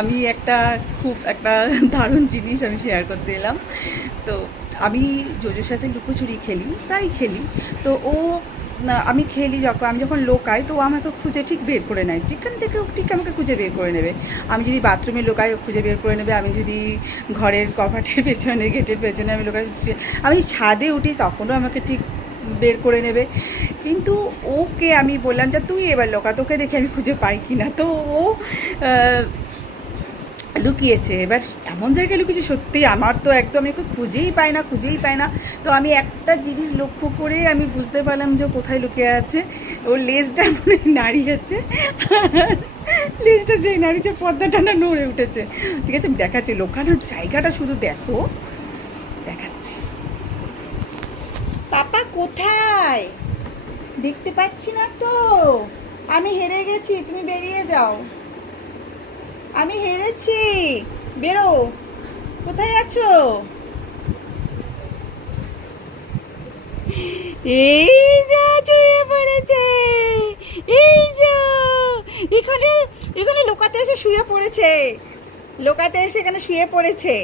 আমি খুব একটা দারুণ জিনিস আমি শেয়ার করতে এলাম। তো আমি জোজোর সাথে লুকোচুরি খেলি, প্রায় খেলি। তো ও না, আমি যখন লোকাই তো ও আমাকে খুঁজে ঠিক বের করে নেয়, যেখান থেকে ও ঠিক আমাকে খুঁজে বের করে নেবে। আমি যদি বাথরুমে লোকাই ও খুঁজে বের করে নেবে, আমি যদি ঘরের কপাটের পেছনে গেটের পেছনে আমি লোকাই, আমি ছাদে উঠি তখনও আমাকে ঠিক বের করে নেবে। কিন্তু ওকে আমি বললাম যে তুই এবার লোকা, তোকে দেখে আমি খুঁজে পাই কি না। তো ও লুকিয়েছে। এবার এমন জায়গায় লুকিয়েছে সত্যি আমার তো একদম আমি ওকে খুঁজেই পাই না। তো আমি একটা জিনিস লক্ষ্য করে আমি বুঝতে পারলাম যে ও কোথায় লুকিয়ে আছে। ওর লেজটা মনে নাড়িয়েছে, লেজটা যেই নাড়িয়েছে পর্দাটা না নড়ে উঠেছে। ঠিক আছে, আমি দেখাচ্ছি লুকানোর জায়গাটা, শুধু দেখো, দেখাচ্ছি। পাপা কোথায়? দেখতে পাচ্ছি না তো। আমি হেরে গেছি, তুমি বেরিয়ে যাও। আমি হেরেছি, বেরো। কোথায় আছো? এই যা চুয়ে পড়েছে, এই যা, এখানে এখানে লোকাতে এসে শুয়ে পড়েছে, লোকাতে এসে এখানে শুয়ে পড়েছে।